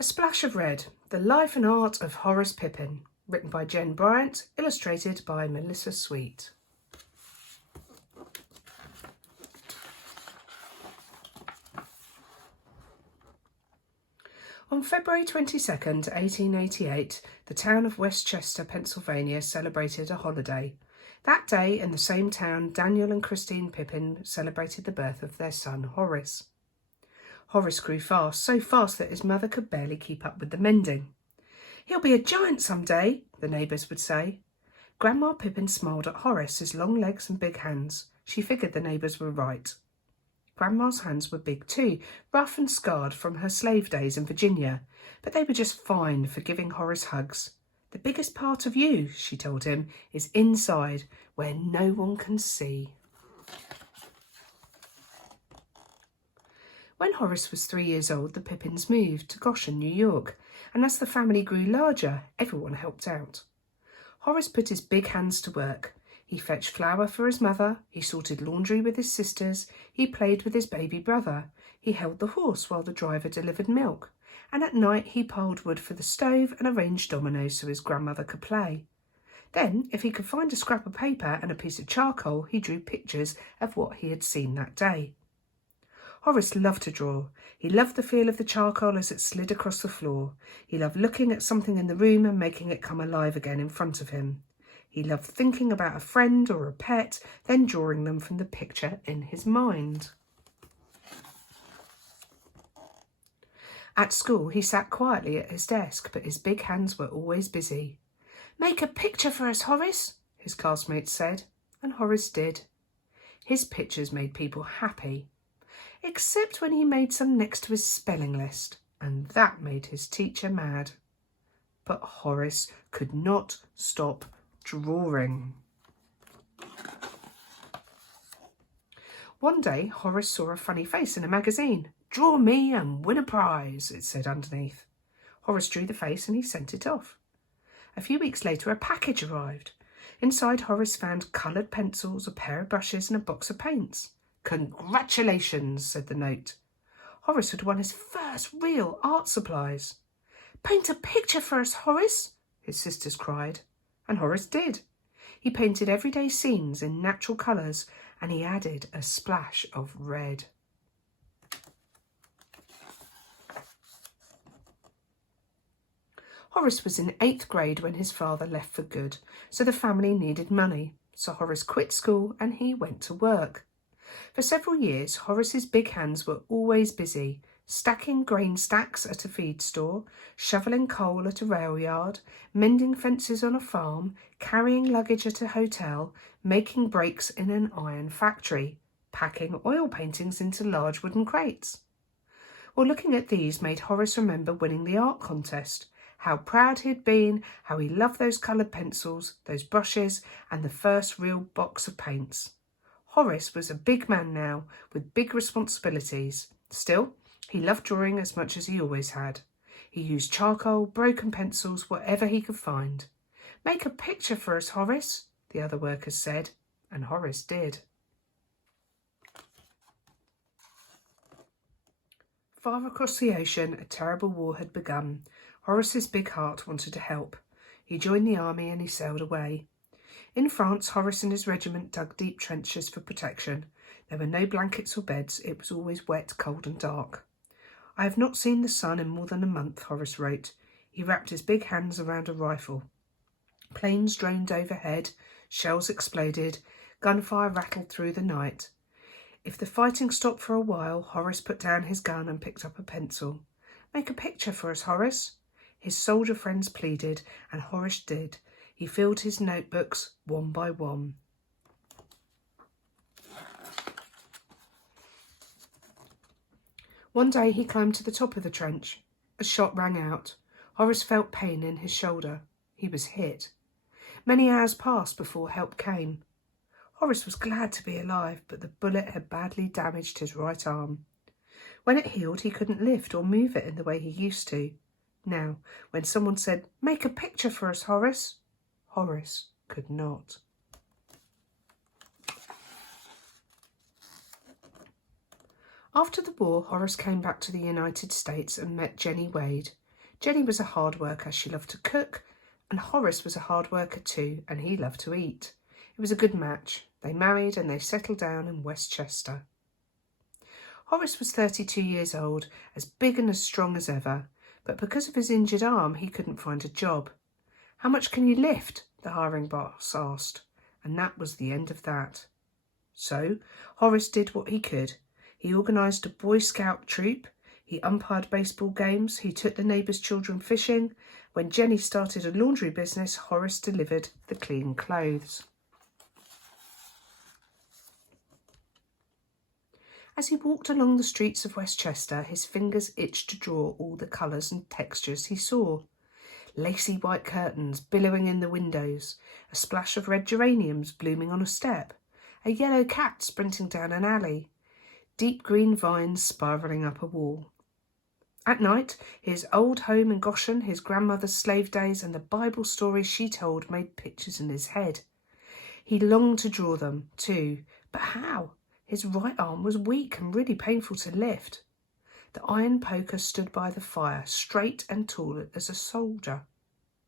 A Splash of Red, The Life and Art of Horace Pippin, written by Jen Bryant, illustrated by Melissa Sweet. On February 22nd, 1888, the town of Westchester, Pennsylvania celebrated a holiday. That day, in the same town, Daniel and Christine Pippin celebrated the birth of their son, Horace. Horace grew fast, so fast that his mother could barely keep up with the mending. "He'll be a giant some day," the neighbours would say. Grandma Pippin smiled at Horace, his long legs and big hands. She figured the neighbours were right. Grandma's hands were big too, rough and scarred from her slave days in Virginia, but they were just fine for giving Horace hugs. "The biggest part of you," she told him, "is inside, where no one can see." When Horace was 3 years old, the Pippins moved to Goshen, New York, and as the family grew larger, everyone helped out. Horace put his big hands to work. He fetched flour for his mother, he sorted laundry with his sisters, he played with his baby brother, he held the horse while the driver delivered milk, and at night he piled wood for the stove and arranged dominoes so his grandmother could play. Then, if he could find a scrap of paper and a piece of charcoal, he drew pictures of what he had seen that day. Horace loved to draw. He loved the feel of the charcoal as it slid across the floor. He loved looking at something in the room and making it come alive again in front of him. He loved thinking about a friend or a pet, then drawing them from the picture in his mind. At school, he sat quietly at his desk, but his big hands were always busy. "Make a picture for us, Horace," his classmates said, and Horace did. His pictures made people happy, except when he made some next to his spelling list, and that made his teacher mad. But Horace could not stop drawing. One day, Horace saw a funny face in a magazine. "Draw me and win a prize," it said underneath. Horace drew the face and he sent it off. A few weeks later, a package arrived. Inside, Horace found coloured pencils, a pair of brushes and a box of paints. "Congratulations," said the note. Horace had won his first real art supplies. "Paint a picture for us, Horace," his sisters cried, and Horace did. He painted everyday scenes in natural colours, and he added a splash of red. Horace was in 8th grade when his father left for good, so the family needed money. So Horace quit school and he went to work. For several years, Horace's big hands were always busy, stacking grain stacks at a feed store, shoveling coal at a rail yard, mending fences on a farm, carrying luggage at a hotel, making brakes in an iron factory, packing oil paintings into large wooden crates. Well, looking at these made Horace remember winning the art contest, how proud he'd been, how he loved those coloured pencils, those brushes, and the first real box of paints. Horace was a big man now, with big responsibilities. Still, he loved drawing as much as he always had. He used charcoal, broken pencils, whatever he could find. "Make a picture for us, Horace," the other workers said, and Horace did. Far across the ocean, a terrible war had begun. Horace's big heart wanted to help. He joined the army and he sailed away. In France, Horace and his regiment dug deep trenches for protection. There were no blankets or beds. It was always wet, cold and dark. "I have not seen the sun in more than a month," Horace wrote. He wrapped his big hands around a rifle. Planes droned overhead, shells exploded, gunfire rattled through the night. If the fighting stopped for a while, Horace put down his gun and picked up a pencil. "Make a picture for us, Horace." His soldier friends pleaded, and Horace did. He filled his notebooks one by one. One day he climbed to the top of the trench. A shot rang out. Horace felt pain in his shoulder. He was hit. Many hours passed before help came. Horace was glad to be alive, but the bullet had badly damaged his right arm. When it healed, he couldn't lift or move it in the way he used to. Now, when someone said, "Make a picture for us, Horace," Horace could not. After the war, Horace came back to the United States and met Jenny Wade. Jenny was a hard worker. She loved to cook, and Horace was a hard worker too, and he loved to eat. It was a good match. They married and they settled down in Westchester. Horace was 32 years old, as big and as strong as ever, but because of his injured arm, he couldn't find a job. "How much can you lift?" the hiring boss asked, and that was the end of that. So Horace did what he could. He organised a Boy Scout troop, he umpired baseball games, he took the neighbours' children fishing. When Jenny started a laundry business, Horace delivered the clean clothes. As he walked along the streets of Westchester, his fingers itched to draw all the colours and textures he saw. Lacy white curtains billowing in the windows, a splash of red geraniums blooming on a step, a yellow cat sprinting down an alley, deep green vines spiralling up a wall. At night, his old home in Goshen, his grandmother's slave days, and the Bible stories she told made pictures in his head. He longed to draw them, too, but how? His right arm was weak and really painful to lift. The iron poker stood by the fire, straight and tall as a soldier.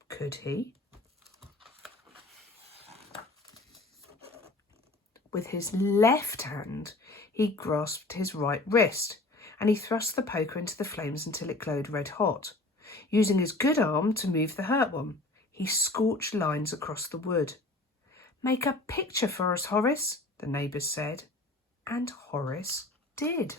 Could he? With his left hand, he grasped his right wrist, and he thrust the poker into the flames until it glowed red hot. Using his good arm to move the hurt one, he scorched lines across the wood. "Make a picture for us, Horace," the neighbours said. And Horace did.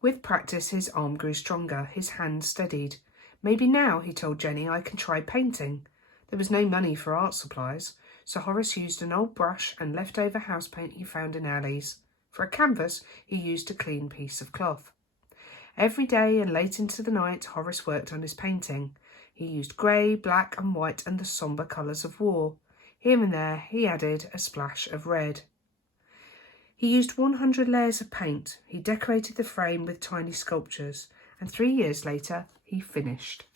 With practice, his arm grew stronger, his hand steadied. "Maybe now," he told Jenny, "I can try painting." There was no money for art supplies, so Horace used an old brush and leftover house paint he found in alleys. For a canvas, he used a clean piece of cloth. Every day and late into the night, Horace worked on his painting. He used grey, black and white and the sombre colours of war. Here and there he added a splash of red. He used 100 layers of paint. He decorated the frame with tiny sculptures, and 3 years later he finished.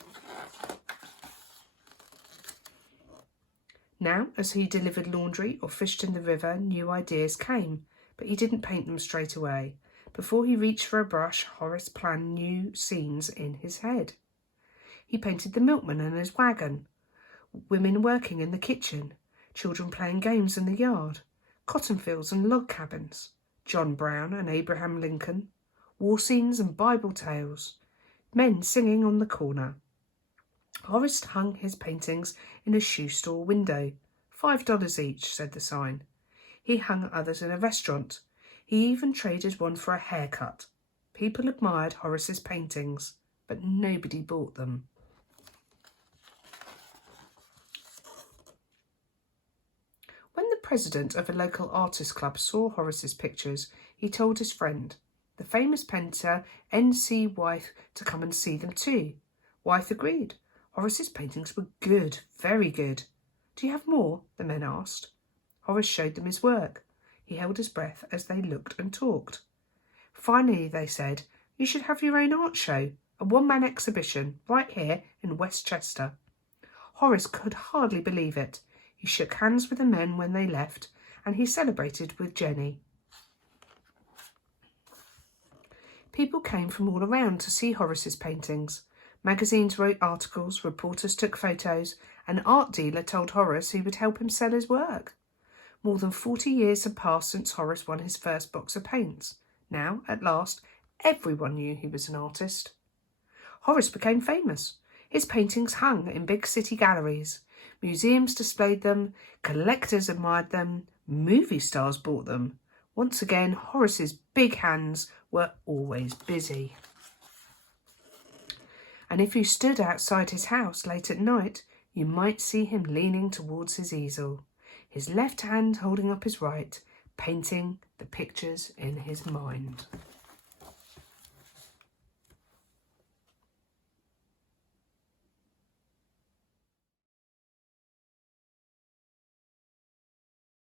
Now, as he delivered laundry or fished in the river, new ideas came, but he didn't paint them straight away. Before he reached for a brush, Horace planned new scenes in his head. He painted the milkman and his wagon, women working in the kitchen, children playing games in the yard, cotton fields and log cabins, John Brown and Abraham Lincoln, war scenes and Bible tales, men singing on the corner. Horace hung his paintings in a shoe store window. $5 each, said the sign. He hung others in a restaurant. He even traded one for a haircut. People admired Horace's paintings, but nobody bought them. When the president of a local artist club saw Horace's pictures, he told his friend, the famous painter N.C. Wythe, to come and see them too. Wythe agreed. Horace's paintings were good, very good. "Do you have more?" the men asked. Horace showed them his work. He held his breath as they looked and talked. Finally, they said, "You should have your own art show, a one-man exhibition, right here in Westchester." Horace could hardly believe it. He shook hands with the men when they left, and he celebrated with Jenny. People came from all around to see Horace's paintings. Magazines wrote articles, reporters took photos, an art dealer told Horace he would help him sell his work. More than 40 years had passed since Horace won his first box of paints. Now, at last, everyone knew he was an artist. Horace became famous. His paintings hung in big city galleries. Museums displayed them, collectors admired them, movie stars bought them. Once again, Horace's big hands were always busy. And if you stood outside his house late at night, you might see him leaning towards his easel, his left hand holding up his right, painting the pictures in his mind.